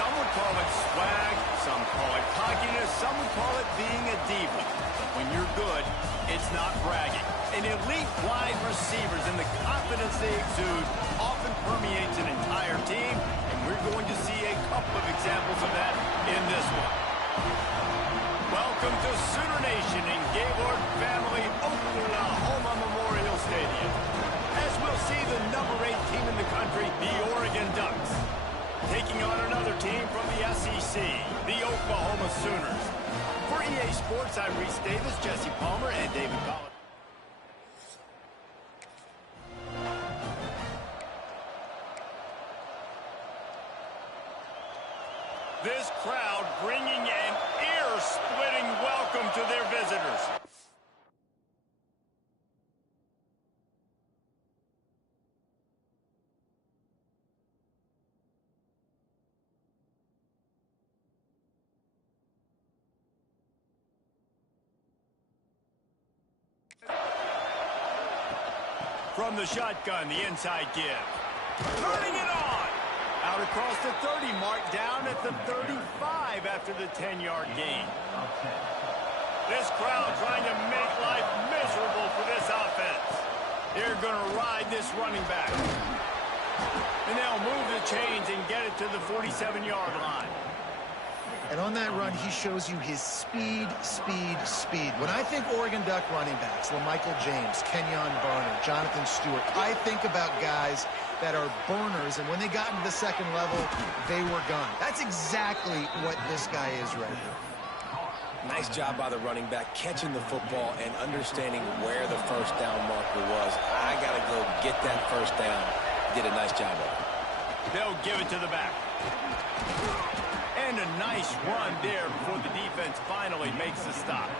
Some would call it swag, some call it cockiness, some would call it being a diva. But when you're good, it's not bragging. An elite wide receivers and the confidence they exude often permeates an entire team, and we're going to see a couple of examples of that in this one. Welcome to Sooner Nation in Gaylord Family Oklahoma Memorial Stadium. As we'll see the number 8 team in the country, the Oregon Ducks, taking on another team from the SEC, the Oklahoma Sooners. For EA Sports, I'm Reese Davis, Jesse Palmer, and David Collins. This crowd bringing an ear-splitting welcome to their visitors. From the shotgun, the inside give. Turning it on! Out across the 30 mark, down at the 35 after the 10-yard gain. This crowd trying to make life miserable for this offense. They're going to ride this running back. And they'll move the chains and get it to the 47-yard line. And on that run, he shows you his speed, speed, speed. When I think Oregon Duck running backs, LaMichael James, Kenyon Barner, Jonathan Stewart, I think about guys that are burners, and when they got into the second level, they were gone. That's exactly what this guy is right here. Nice job by the running back, catching the football and understanding where the first down marker was. I got to go get that first down. Did a nice job of it. They'll give it to the back. And a nice run there before the defense finally makes the stop.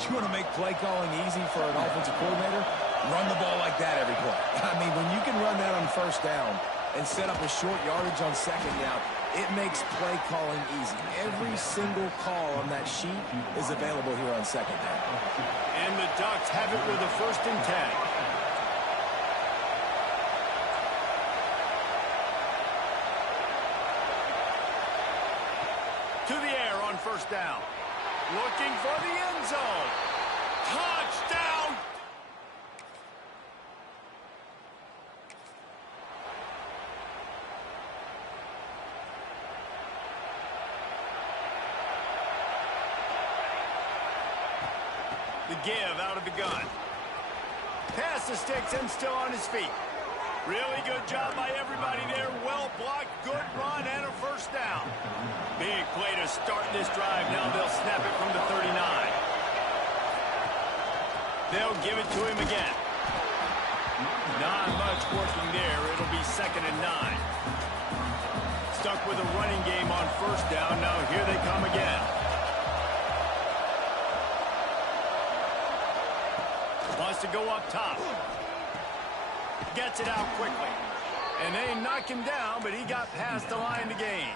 You want to make play calling easy for an offensive coordinator? Run the ball like that every play. I mean, when you can run that on first down and set up a short yardage on second down, it makes play calling easy. Every single call on that sheet is available here on second down. And the Ducks have it with a 1st and 10. To the air on 1st down. Looking for the end zone. Touchdown! The give out of the gun. Pass the sticks and still on his feet. Really good job by everybody there. Well blocked, good run, and a 1st down. Big play to start this drive. Now they'll snap it from the 39. They'll give it to him again. Not much working there. It'll be 2nd and 9. Stuck with a running game on 1st down. Now here they come again. Wants to go up top. Gets it out quickly. And they knock him down, but he got past the line to gain.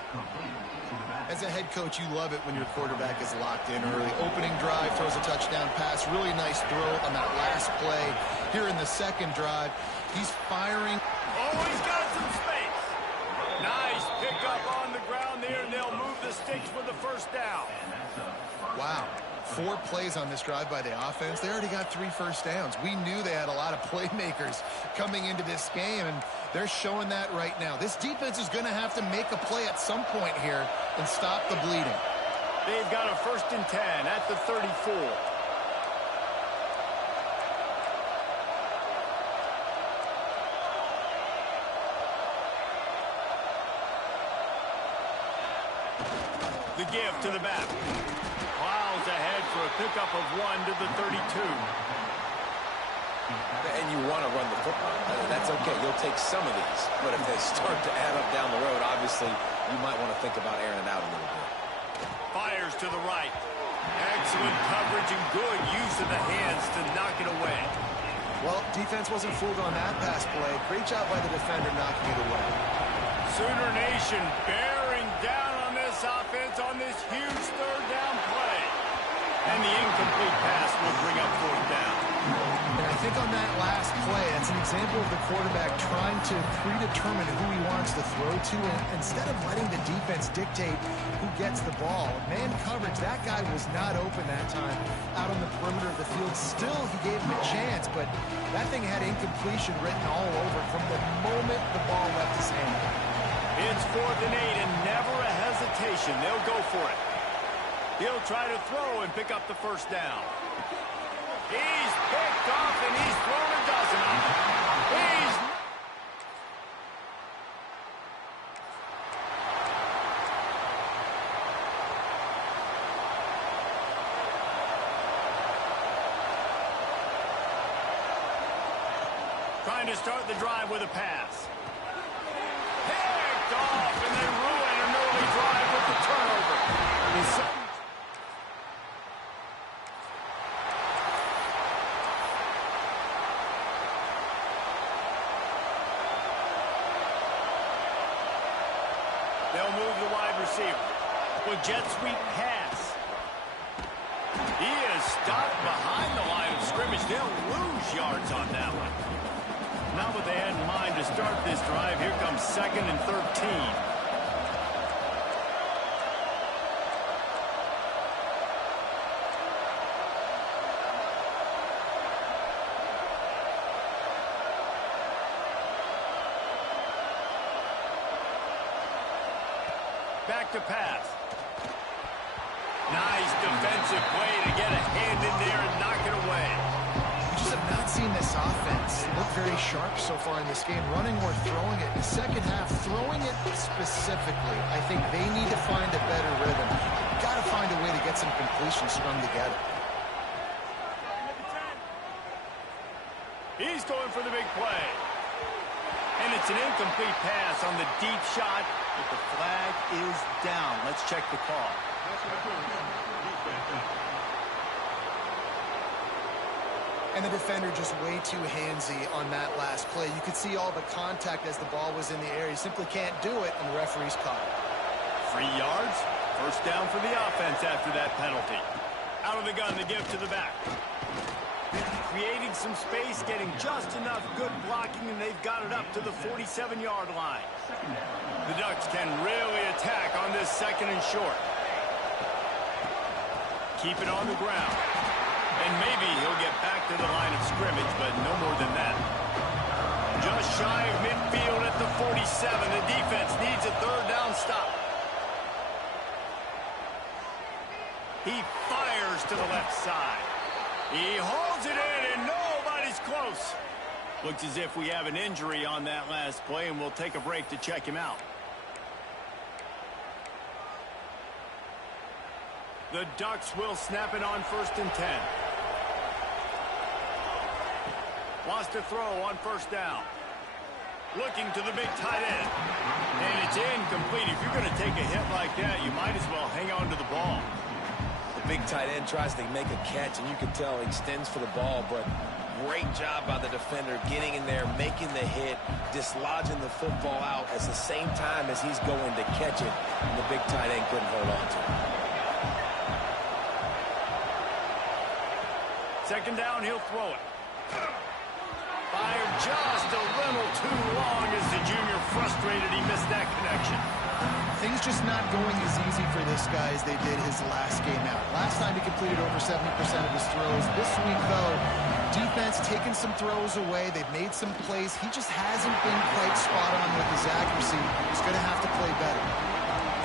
As a head coach, you love it when your quarterback is locked in early. Opening drive, throws a touchdown pass. Really nice throw on that last play. Here in the second drive, he's firing. Oh, he's got some space. Nice pickup on the ground there, and they'll move the sticks for the 1st down. Wow. 4 plays on this drive by the offense. They already got 3 first downs. We knew they had a lot of playmakers coming into this game, and they're showing that right now. This defense is going to have to make a play at some point here and stop the bleeding. They've got a 1st and 10 at the 34. The give to the back. Plows ahead for a pickup of 1 to the 32. And you want to run the football. That's okay. You'll take some of these. But if they start to add up down the road, obviously, you might want to think about airing it out a little bit. Fires to the right. Excellent coverage and good use of the hands to knock it away. Well, defense wasn't fooled on that pass play. Great job by the defender knocking it away. Sooner Nation bearing down on this offense on this huge 3rd down play. And the incomplete pass will bring up 4th down. And I think on that last play, that's an example of the quarterback trying to predetermine who he wants to throw to, and instead of letting the defense dictate who gets the ball. Man coverage, that guy was not open that time out on the perimeter of the field. Still, he gave him a chance, but that thing had incompletion written all over it from the moment the ball left his hand. It's 4th and 8, and never a hesitation. They'll go for it. He'll try to throw and pick up the first down. He's picked off, and he's thrown a dozen of them. He's... trying to start the drive with a pass. Picked off, and they ruin an early drive with the turnover. They'll move the wide receiver. With jet sweep pass. He is stopped behind the line of scrimmage. They'll lose yards on that one. Not what they had in mind to start this drive. Here comes 2nd and 13. Back to pass. Nice defensive play to get a hand in there and knock it away. We just have not seen this offense look very sharp so far in this game, running or throwing it. In the second half, throwing it specifically, I think they need to find a better rhythm. Got to find a way to get some completions strung together. He's going for the big play. And it's an incomplete pass on the deep shot, but the flag is down. Let's check the call. And the defender just way too handsy on that last play. You could see all the contact as the ball was in the air. You simply can't do it, and the referee's caught it. 3 yards, first down for the offense after that penalty. Out of the gun to give to the back. Creating some space, getting just enough good blocking, and they've got it up to the 47-yard line. The Ducks can really attack on this 2nd and short. Keep it on the ground. And maybe he'll get back to the line of scrimmage, but no more than that. Just shy of midfield at the 47. The defense needs a 3rd down stop. He fires to the left side. He holds it in, and nobody's close. Looks as if we have an injury on that last play, and we'll take a break to check him out. The Ducks will snap it on 1st and 10. Wants to throw on 1st down. Looking to the big tight end. And it's incomplete. If you're going to take a hit like that, you might as well hang on to the ball. The big tight end tries to make a catch, and you can tell he extends for the ball, but great job by the defender getting in there, making the hit, dislodging the football out at the same time as he's going to catch it, and the big tight end couldn't hold on to it. 2nd down, he'll throw it. Fired just a little too long as the junior frustrated. He missed that connection. Things just not going as easy for this guy as they did his last game out. Last time he completed over 70% of his throws. This week, though, defense taking some throws away. They've made some plays. He just hasn't been quite spot on with his accuracy. He's going to have to play better.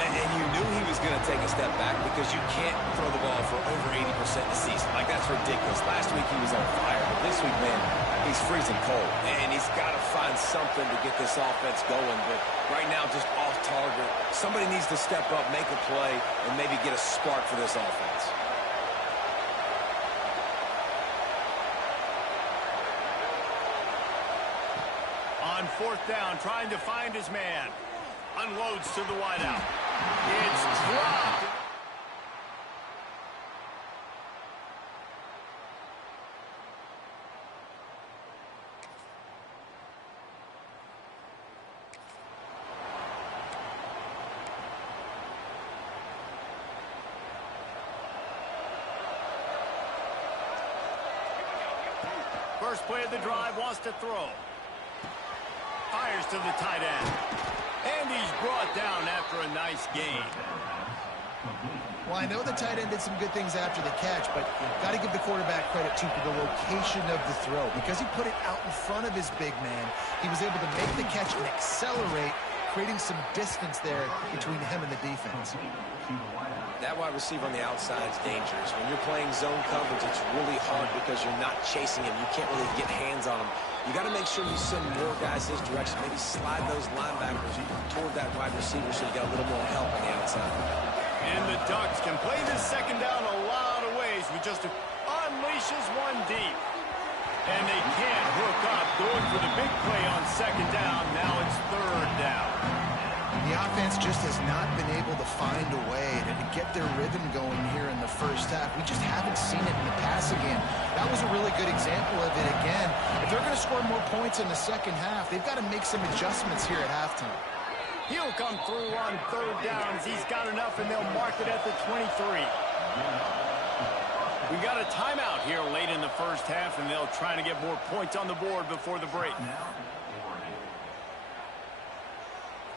And you knew he was going to take a step back because you can't throw the ball for over 80% a season. Like, that's ridiculous. Last week he was on fire, but this week, man, he's freezing cold. And he's got to find something to get this offense going. But right now, just off target. Somebody needs to step up, make a play, and maybe get a spark for this offense. On 4th down, trying to find his man. Unloads to the wideout. It's dropped. First play of the drive, wants to throw. Fires to the tight end. And he's brought down after a nice gain. Well, I know the tight end did some good things after the catch, but got to give the quarterback credit, too, for the location of the throw. Because he put it out in front of his big man, he was able to make the catch and accelerate, creating some distance there between him and the defense. That wide receiver on the outside is dangerous. When you're playing zone coverage, it's really hard because you're not chasing him. You can't really get hands on him. You got to make sure you send more guys his direction. Maybe slide those linebackers toward that wide receiver so you got a little more help on the outside. And the Ducks can play this second down a lot of ways with just unleashes one deep. And they can't hook up, going for the big play on second down. Now it's third down. The offense just has not been able to find a way to get their rhythm going here in the first half. We just haven't seen it in the passing game. That was a really good example of it again. If they're going to score more points in the second half, they've got to make some adjustments here at halftime. He'll come through on third downs. He's got enough, and they'll mark it at the 23. We got a timeout here late in the first half, and they'll try to get more points on the board before the break.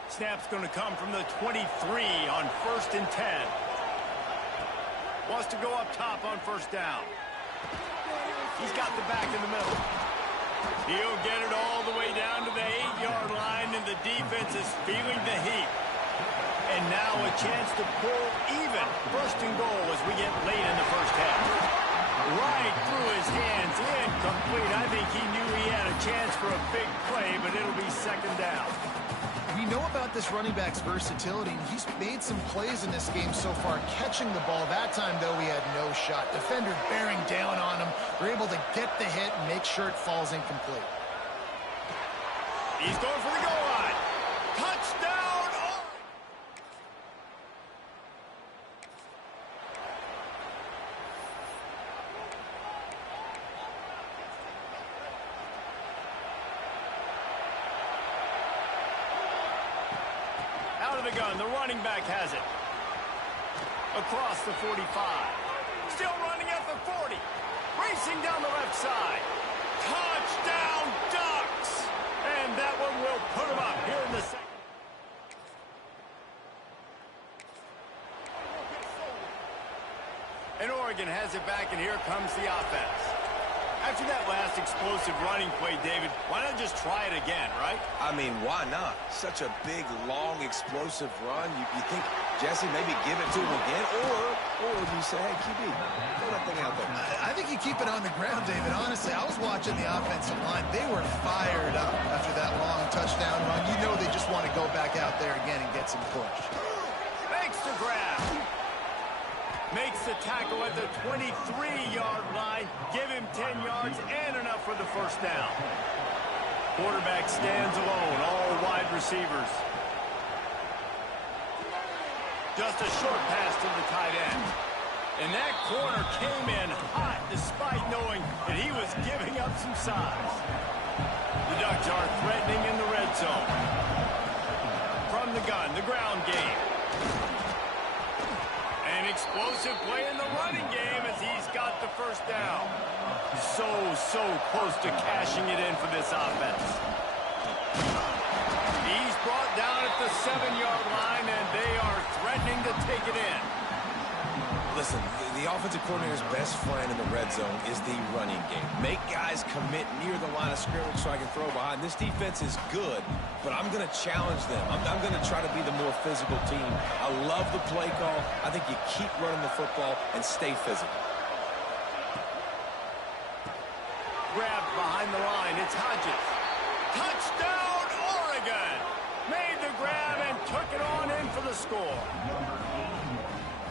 Snap's going to come from the 23 on 1st and 10. Wants to go up top on first down. He's got the back in the middle. He'll get it all the way down to the 8-yard line, and the defense is feeling the heat. And now a chance to pull even. 1st and goal as we get late in the first half. Right through his hands, incomplete. I think he knew he had a chance for a big play, but it'll be second down. We know about this running back's versatility, and he's made some plays in this game so far, catching the ball. That time, though, he had no shot. Defender bearing down on him. We're able to get the hit and make sure it falls incomplete. He's going for the goal line. Touchdown! Out of the gun, the running back has it. Across the 45. Still running at the 40. Racing down the left side. Touchdown, Ducks! And that one will put him up here in the second. And Oregon has it back, and here comes the offense. After that last explosive running play, David, why not just try it again, right? I mean, why not? Such a big, long, explosive run. You think, Jesse, maybe give it to him again? Or you say, hey, QB, throw that thing out there. I think you keep it on the ground, David. Honestly, I was watching the offensive line. They were fired up after that long touchdown run. You know they just want to go back out there again and get some push. Makes the grab. Makes the tackle at the 23-yard line. Give him 10 yards and enough for the first down. Quarterback stands alone, all wide receivers. Just a short pass to the tight end. And that corner came in hot despite knowing that he was giving up some size. The Ducks are threatening in the red zone. From the gun, the ground game. An explosive play in the running game as he's got the first down. So close to cashing it in for this offense. He's brought down at the 7-yard line, and they are threatening to take it in. Listen, the offensive coordinator's best friend in the red zone is the running game. Make guys commit near the line of scrimmage so I can throw behind. This defense is good, but I'm going to challenge them. I'm going to try to be the more physical team. I love the play call. I think you keep running the football and stay physical. Grabbed behind the line. It's Hodges. Touchdown, Oregon! Made the grab and took it on in for the score.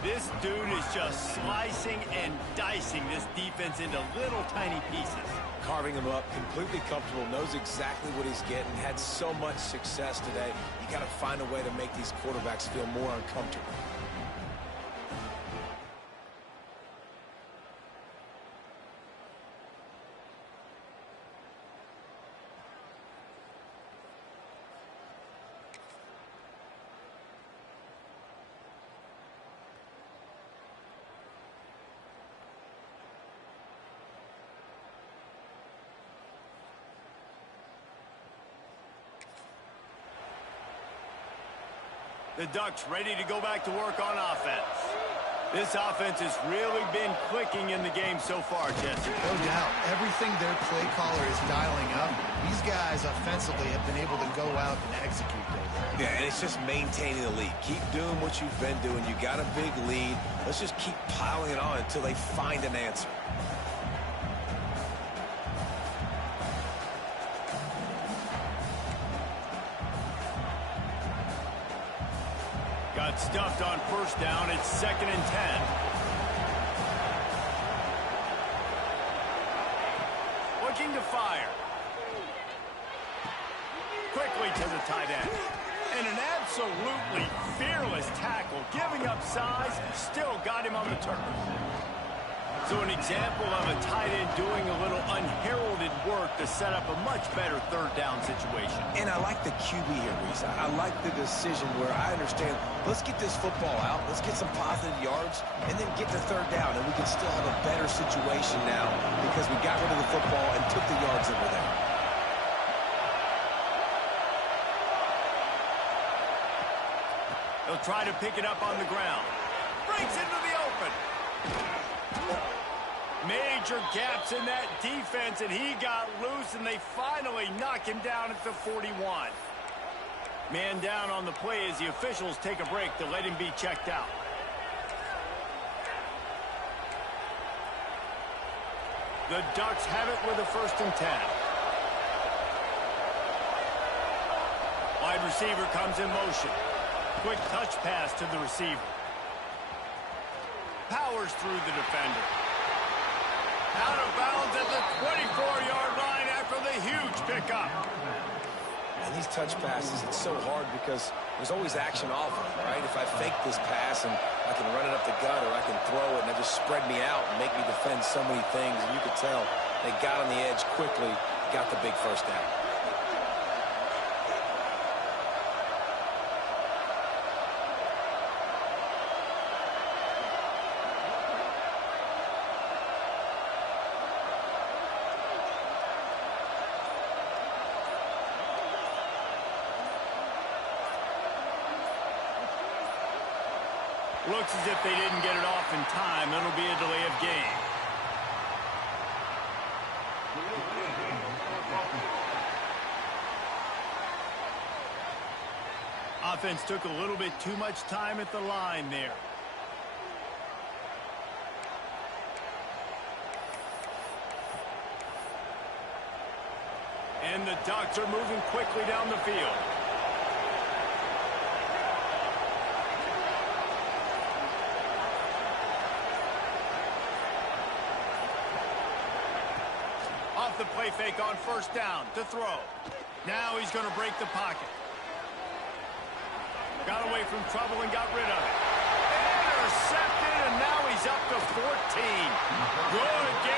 This dude is just slicing and dicing this defense into little tiny pieces. Carving him up, completely comfortable, knows exactly what he's getting, had so much success today. You got to find a way to make these quarterbacks feel more uncomfortable. The Ducks ready to go back to work on offense. This offense has really been clicking in the game so far, Jesse. No doubt. Everything their play caller is dialing up, these guys offensively have been able to go out and execute, David. Yeah, and it's just maintaining the lead. Keep doing what you've been doing. You got a big lead. Let's just keep piling it on until they find an answer. Got stuffed on first down. It's 2nd and 10. Looking to fire. Quickly to the tight end. And an absolutely fearless tackle. Giving up size, still got him on the turf. So an example of a tight end doing a little unheralded work to set up a much better third down situation. And I like the QB here, Reese. I like the decision where I understand, let's get this football out, let's get some positive yards, and then get to third down, and we can still have a better situation now because we got rid of the football and took the yards that were there. He'll try to pick it up on the ground. Breaks into the open. Major gaps in that defense, and he got loose, and they finally knock him down at the 41. Man down on the play as the officials take a break to let him be checked out. The Ducks have it with a 1st and 10. Wide receiver comes in motion. Quick touch pass to the receiver. Powers through the defender. Out of bounds at the 24-yard line after the huge pickup. And these touch passes, it's so hard because there's always action off of it, right? If I fake this pass and I can run it up the gut or I can throw it and it just spread me out and make me defend so many things. And you could tell they got on the edge quickly, got the big first down. Looks as if they didn't get it off in time. It'll be a delay of game. Offense took a little bit too much time at the line there. And the Ducks are moving quickly down the field. Off the play fake on first down to throw. Now he's going to break the pocket. Got away from trouble and got rid of it. Intercepted, and now he's up to 14. Good gain.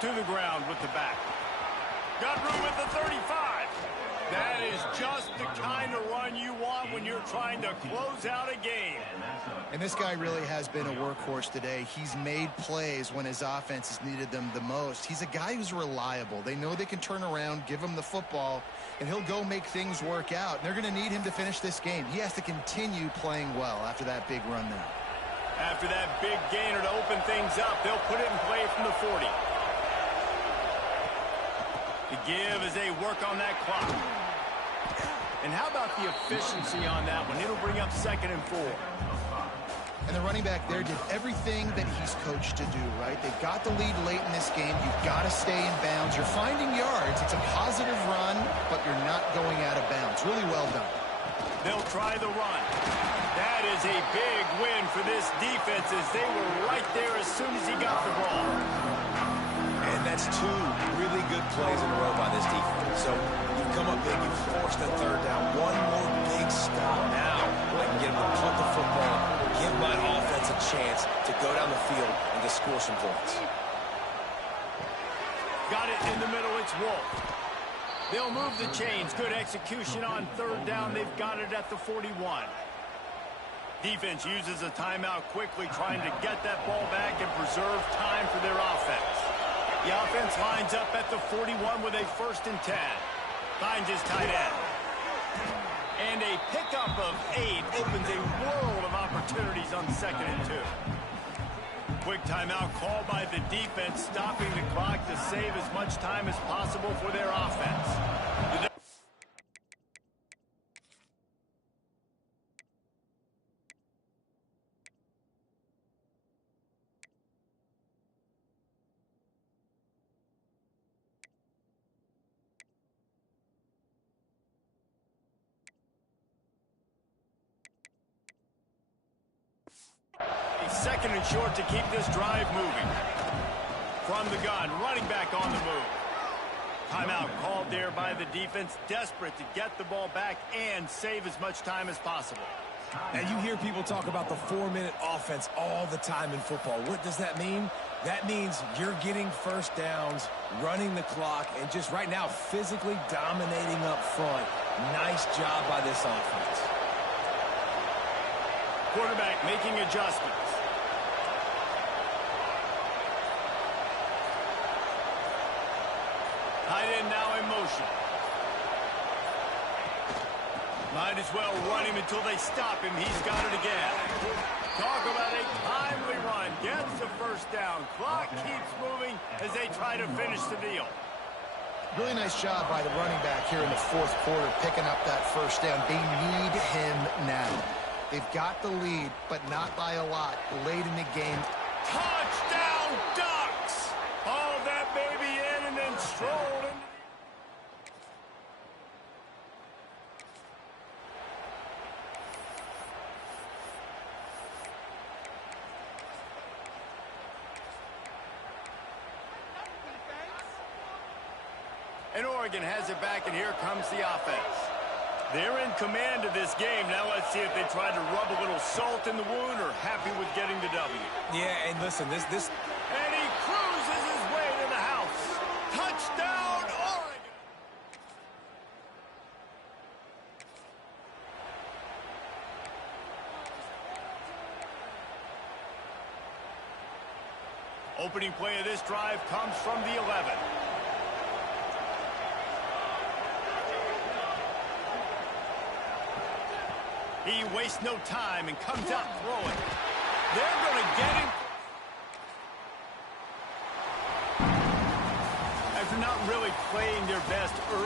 To the ground with the back. Got room at the 35. That is just the kind of run you want when you're trying to close out a game. And this guy really has been a workhorse today. He's made plays when his offense has needed them the most. He's a guy who's reliable. They know they can turn around, give him the football, and he'll go make things work out. And they're going to need him to finish this game. He has to continue playing well after that big run now. After that big gainer to open things up, they'll put it in play from the 40. The give as they work on that clock. And how about the efficiency on that one? It'll bring up 2nd and 4. And the running back there did everything that he's coached to do, right? They got the lead late in this game. You've got to stay in bounds. You're finding yards. It's a positive run, but you're not going out of bounds. Really well done. They'll try the run. That is a big win for this defense as they were right there as soon as he got the ball. And that's two really good plays in a row by this defense. So you've come up big, you've forced a third down. One more big stop now. I can get him to punt the football, give my offense a chance to go down the field and to score some points. Got it in the middle, it's Wolf. They'll move the chains. Good execution on third down. They've got it at the 41. Defense uses a timeout quickly, trying to get that ball back and preserve time for their offense. The offense lines up at the 41 with a 1st and 10. Finds his tight end. And a pickup of 8 opens a world of opportunities on 2nd and 2. Quick timeout called by the defense, stopping the clock to save as much time as possible for their offense. Second and short to keep this drive moving. From the gun, running back on the move. Timeout called there by the defense, desperate to get the ball back and save as much time as possible. Now, you hear people talk about the 4-minute offense all the time in football. What does that mean? That means you're getting first downs, running the clock, and just right now physically dominating up front. Nice job by this offense. Quarterback making adjustments. Tight end now in motion. Might as well run him until they stop him. He's got it again. Talk about a timely run. Gets the 1st down. Clock keeps moving as they try to finish the deal. Really nice job by the running back here in the 4th quarter, picking up that 1st down. They need him now. They've got the lead, but not by a lot late in the game. Touchdown, Ducks! Hauled that baby in and then strolled into and Oregon has it back, and here comes the offense. They're in command of this game. Now let's see if they try to rub a little salt in the wound or happy with getting the W. Yeah, and listen, this... And he cruises his way to the house. Touchdown, Oregon! Opening play of this drive comes from the 11. He wastes no time and comes out throwing. They're going to get him. After not really playing their best early.